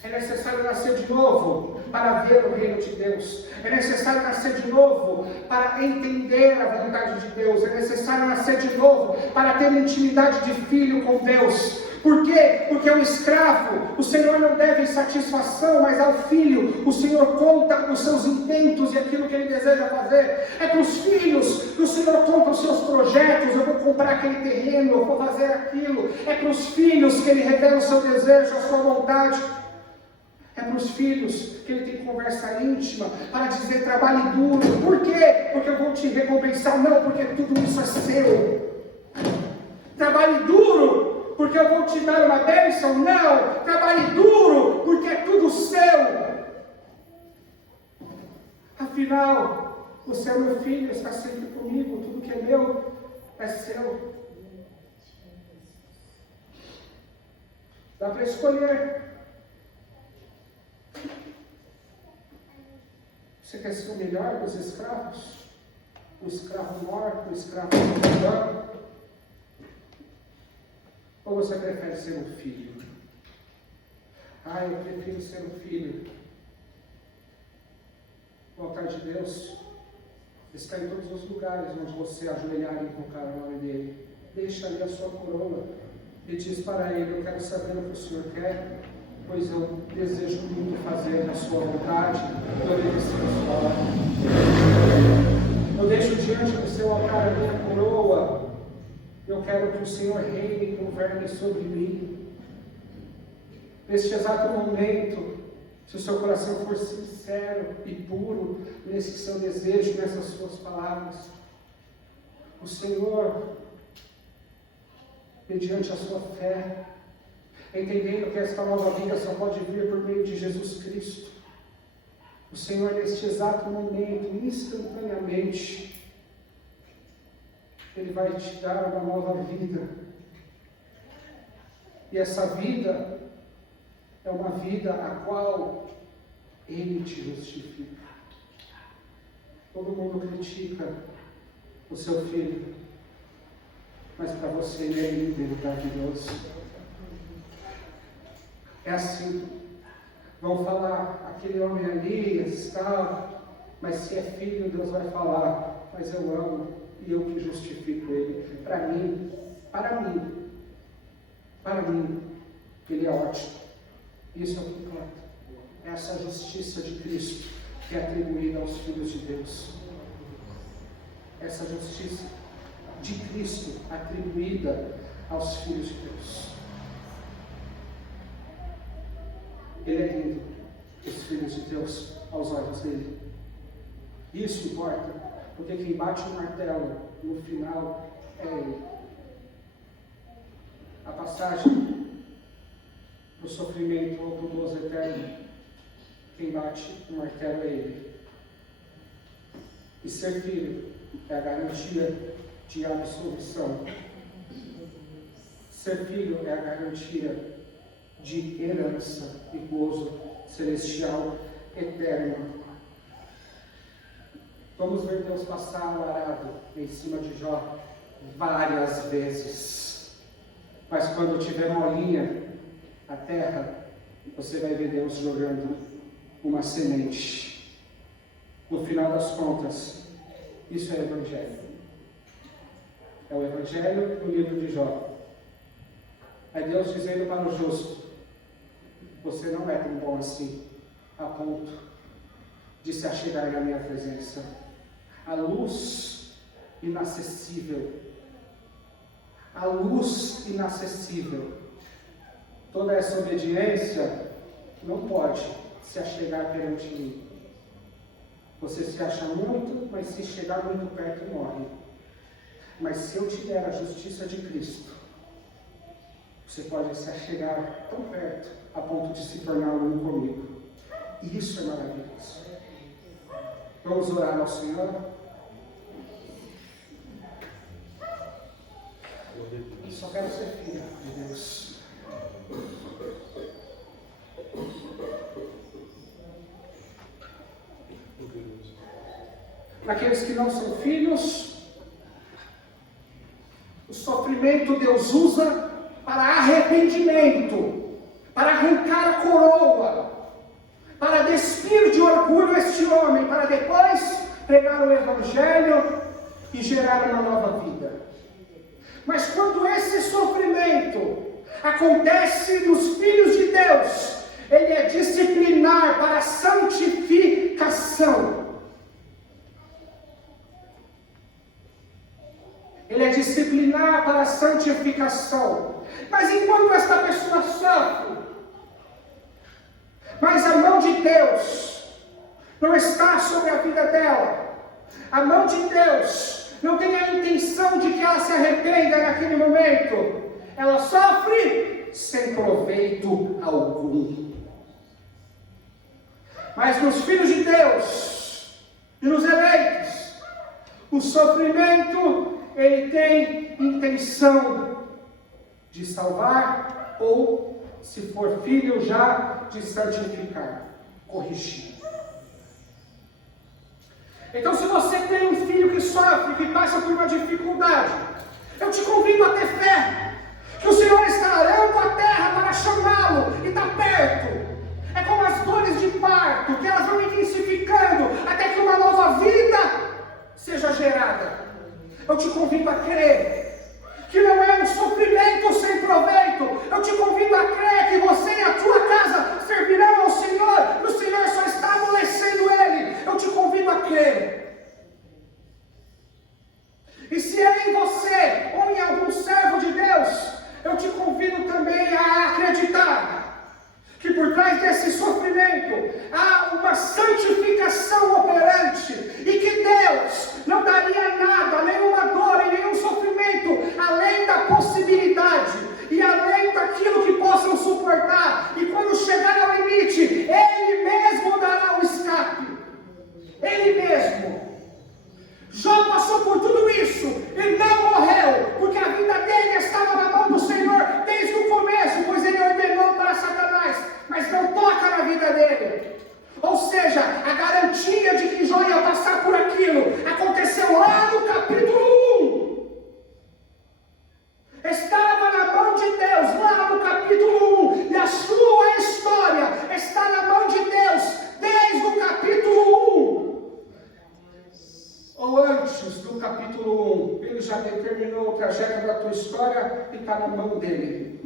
É necessário nascer de novo para ver o reino de Deus. É necessário nascer de novo para entender a vontade de Deus. É necessário nascer de novo para ter intimidade de filho com Deus. Por quê? Porque ao escravo, o Senhor não deve satisfação, mas ao filho, o Senhor conta os seus intentos e aquilo que ele deseja fazer. É para os filhos que o Senhor conta os seus projetos, eu vou comprar aquele terreno, eu vou fazer aquilo. É para os filhos que ele revela o seu desejo, a sua vontade. É para os filhos que ele tem conversa íntima, para dizer trabalhe duro. Por quê? Porque eu vou te recompensar. Não, porque tudo isso é seu. Trabalhe duro, porque eu vou te dar uma bênção. Não, trabalhe duro, porque é tudo seu. Afinal, você é meu filho, está sempre comigo. Tudo que é meu é seu. Dá para escolher. Você quer ser o melhor dos escravos? O escravo morto, o escravo morto? Ou você prefere ser um filho? Eu prefiro ser um filho. O altar de Deus está em todos os lugares onde você ajoelhar e invocar o nome dele. Deixa ali a sua coroa e diz para ele: eu quero saber o que o Senhor quer, pois eu desejo muito fazer a sua vontade e obedecer a sua ordem. Eu deixo diante do seu altar a minha coroa. Eu quero que o Senhor reine e governe sobre mim. Neste exato momento, se o seu coração for sincero e puro nesse seu desejo, nessas suas palavras, o Senhor, mediante a sua fé, entendendo que esta nova vida só pode vir por meio de Jesus Cristo, o Senhor, neste exato momento, instantaneamente, Ele vai te dar uma nova vida. E essa vida é uma vida a qual Ele te justifica. Todo mundo critica o seu filho, mas para você ele é lindo, ele é maravilhoso. É assim. Vão falar, aquele homem ali está, mas se é filho, Deus vai falar, mas eu amo e eu que justifico ele. Para mim, ele é ótimo. Isso é o que importa. Essa justiça de Cristo que é atribuída aos filhos de Deus. Essa justiça de Cristo atribuída aos filhos de Deus. Ele é lindo, os filhos de Deus, aos olhos dele. Isso importa, porque quem bate o martelo no final é Ele. A passagem do sofrimento ou do gozo eterno, quem bate o martelo é Ele. E ser filho é a garantia de absolvição. Ser filho é a garantia de herança e gozo celestial eterno. Vamos ver Deus passar o arado em cima de Jó várias vezes. Mas quando tiver molinha a terra, você vai ver Deus jogando uma semente. No final das contas, isso é Evangelho. É o Evangelho do livro de Jó. É Deus dizendo para o justo: você não é tão bom assim, a ponto de se achegar na minha presença. A luz inacessível, toda essa obediência não pode se achegar perante mim. Você se acha muito, mas se chegar muito perto, morre. Mas se eu te der a justiça de Cristo, você pode se achegar tão perto a ponto de se tornar um comigo. E isso é maravilhoso. Vamos orar ao Senhor? Eu só quero ser filho de Deus. Para aqueles que não são filhos, o sofrimento Deus usa para arrependimento, para arrancar a coroa, para despir de orgulho este homem, para depois pregar o Evangelho e gerar uma nova vida. Mas quando esse sofrimento acontece nos filhos de Deus. Ele é disciplinar para a santificação. Ele é disciplinar para a santificação. Mas enquanto esta pessoa sofre, mas a mão de Deus não está sobre a vida dela, a mão de Deus não tem a intenção de que ela se arrependa naquele momento, ela sofre sem proveito algum. Mas nos filhos de Deus e nos eleitos, o sofrimento, ele tem intenção de salvar ou, se for filho já, de santificar, corrigir. Então, se você tem um filho que sofre, que passa por uma dificuldade, eu te convido a ter fé, que o Senhor está arando a terra para chamá-lo e está perto. É como as dores de parto, que elas vão intensificando até que uma nova vida seja gerada. Eu te convido a crer que não é um sofrimento sem proveito. Eu te convido a crer que você e a tua casa servirão ao Senhor, e o Senhor só está amolecendo Ele. Eu te convido a crer. E se é em você ou em algum servo de Deus, eu te convido também a acreditar que por trás desse sofrimento há uma santificação operante, e que Deus não daria nada, nenhuma dor e nenhum sofrimento, além da possibilidade e além daquilo que possam suportar, e quando chegar ao limite, Ele mesmo dará o escape, Ele mesmo. Jó passou por tudo isso e não morreu, porque a vida dele estava na mão do Senhor desde o começo, pois ele ordenou para Satanás, mas não toca na vida dele. Ou seja, a garantia de que Jó ia passar por aquilo aconteceu lá no capítulo 1. Estava na mão de Deus lá no capítulo 1, e a sua história está na mão de Deus desde o capítulo 1. Ou antes do capítulo 1, ele já determinou o trajeto da tua história e está na mão dele.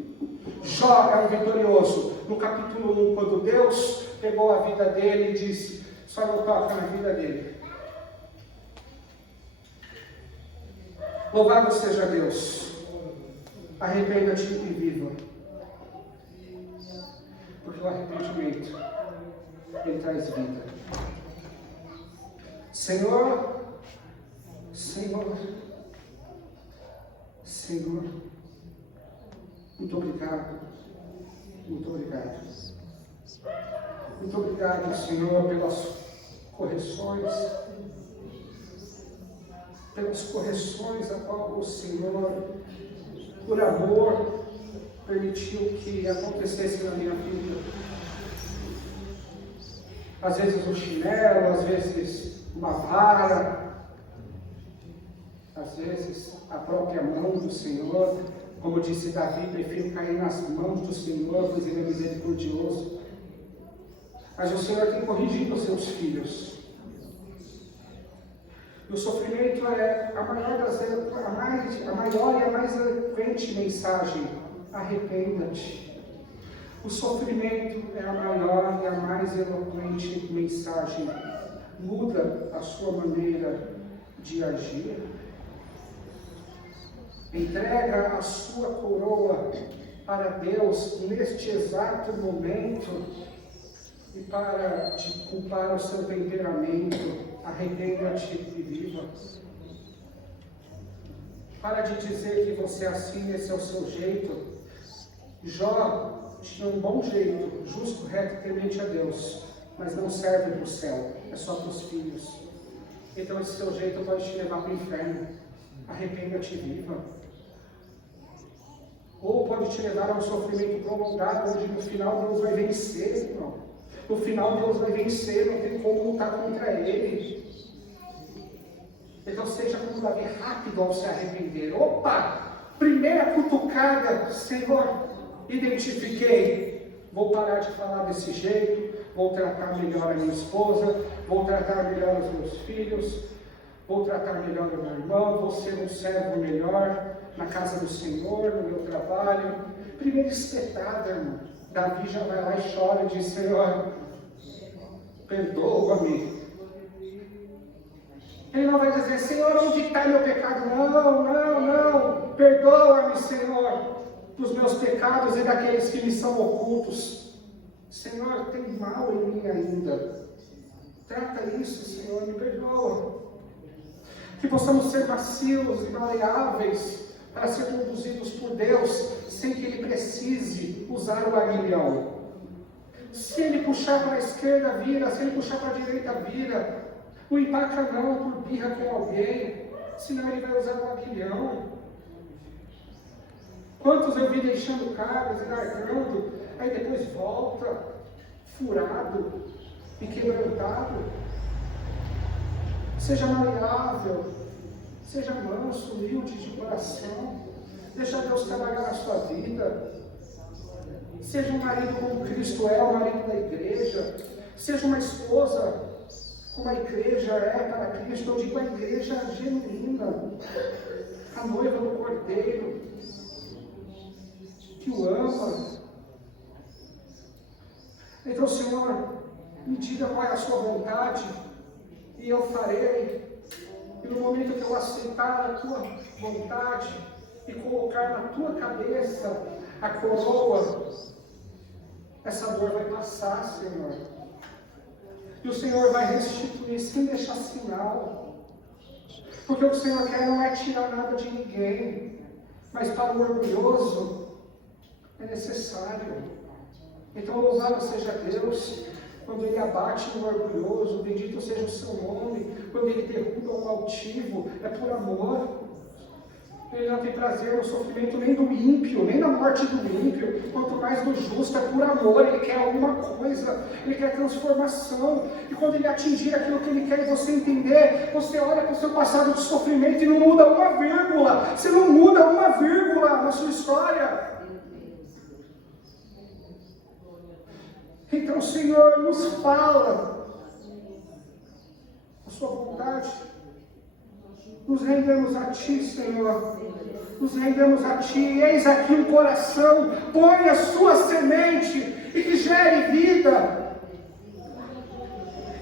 Jó é um vitorioso. No capítulo 1, quando Deus pegou a vida dele e disse, só não toca na vida dele. Louvado seja Deus. Arrependa-te e viva. Porque o arrependimento, ele traz vida. Senhor, Senhor, Senhor, muito obrigado, muito obrigado. Muito obrigado, Senhor, pelas correções a qual o Senhor, por amor, permitiu que acontecesse na minha vida. Às vezes um chinelo, às vezes uma vara, às vezes a própria mão do Senhor. Como disse Davi, prefiro cair nas mãos do Senhor, pois Ele é misericordioso. Mas o Senhor tem corrigido os seus filhos. E o sofrimento é a maior e a mais eloquente mensagem. Arrependa-te. O sofrimento é a maior e a mais eloquente mensagem. Muda a sua maneira de agir. Entrega a sua coroa para Deus neste exato momento e para de culpar o seu temperamento. Arrependa-te e viva. Para de dizer que você é assim, esse é o seu jeito. Jó tinha um bom jeito, justo, reto e temente a Deus, mas não serve para o céu, é só para os filhos. Então esse seu jeito pode te levar para o inferno. Arrependa-te e viva. Ou pode te levar a um sofrimento prolongado, onde no final Deus vai vencer, irmão. No final Deus vai vencer, não tem como lutar contra Ele. Então seja como Davi, rápido ao se arrepender. Opa! Primeira cutucada, Senhor, identifiquei. Vou parar de falar desse jeito, vou tratar melhor a minha esposa, vou tratar melhor os meus filhos, vou tratar melhor o meu irmão, vou ser um servo melhor na casa do Senhor, no meu trabalho. Primeira espetada, irmão. Davi já vai lá e chora e diz: Senhor, perdoa-me. Ele não vai dizer: Senhor, onde está meu pecado? Não. Perdoa-me, Senhor, dos meus pecados e daqueles que me são ocultos. Senhor, tem mal em mim ainda. Trata isso, Senhor, me perdoa. Que possamos ser macios e maleáveis para ser conduzidos por Deus, sem que Ele precise usar o aguilhão. Se Ele puxar para a esquerda, vira. Se Ele puxar para a direita, vira. Não empaca não por birra com alguém, senão Ele vai usar o aguilhão. Quantos eu vi deixando cargas e largando, aí depois volta, furado e quebrantado. Seja maleável, seja manso, humilde de coração, deixa Deus trabalhar na sua vida. Seja um marido como Cristo é, o marido da igreja. Seja uma esposa como a igreja é para Cristo. Eu digo a igreja genuína, a noiva do Cordeiro, que o ama. Então, Senhor, me diga qual é a sua vontade, e eu farei. E no momento que eu aceitar a tua vontade e colocar na tua cabeça a coroa, essa dor vai passar, Senhor. E o Senhor vai restituir sem deixar sinal. Porque o que o Senhor quer não é tirar nada de ninguém, mas para o orgulhoso é necessário. Então, louvado seja Deus quando Ele abate o orgulhoso, bendito seja o seu nome. Quando Ele derruba o altivo, é por amor. Ele não tem prazer no sofrimento nem do ímpio, nem na morte do ímpio, quanto mais do justo, é por amor. Ele quer alguma coisa, Ele quer transformação. E quando Ele atingir aquilo que Ele quer e você entender, você olha para o seu passado de sofrimento e não muda uma vírgula. Você não muda uma vírgula na sua história. Então, Senhor, nos fala a sua vontade. Nos rendemos a Ti, Senhor. Nos rendemos a Ti. Eis aqui um coração. Põe a sua semente e que gere vida.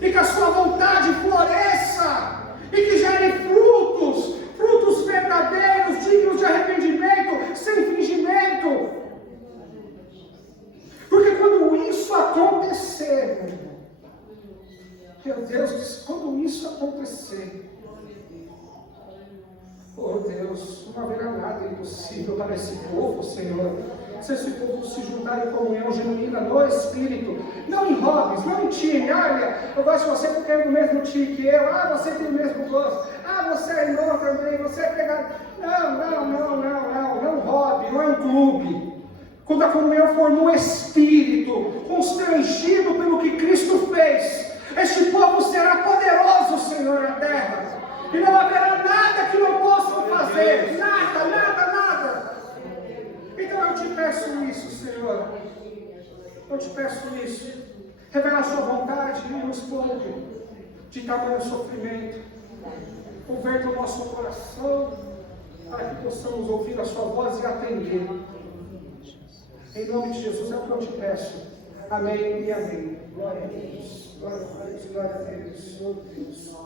E que a sua vontade floresça. E que gere frutos. Frutos verdadeiros, dignos de arrependimento, sem fingimento. Porque quando isso acontecer, meu irmão, meu Deus, quando isso acontecer, oh Deus, não haverá nada impossível para esse povo, Senhor. Se esse povo se juntar em comunhão genuína no Espírito, não em hobbies, não em time. Olha, eu gosto de você porque é do mesmo time que eu. Ah, você tem o mesmo gosto. Ah, você é irmão também, você é pegado. Não hobby, não é um clube. Quando a comunhão for no Espírito, constrangido pelo que Cristo fez, este povo será poderoso, Senhor, na terra. E não haverá nada que não possam fazer. Nada. Então eu te peço isso, Senhor. Eu te peço isso. Revela a sua vontade e nos poupe de tamanho sofrimento. Converta o nosso coração para que possamos ouvir a sua voz e atender. Em nome de Jesus é o que eu te peço. Amém e amém. Glória a Deus. Glória a Deus. Glória a Deus. Oh, Deus.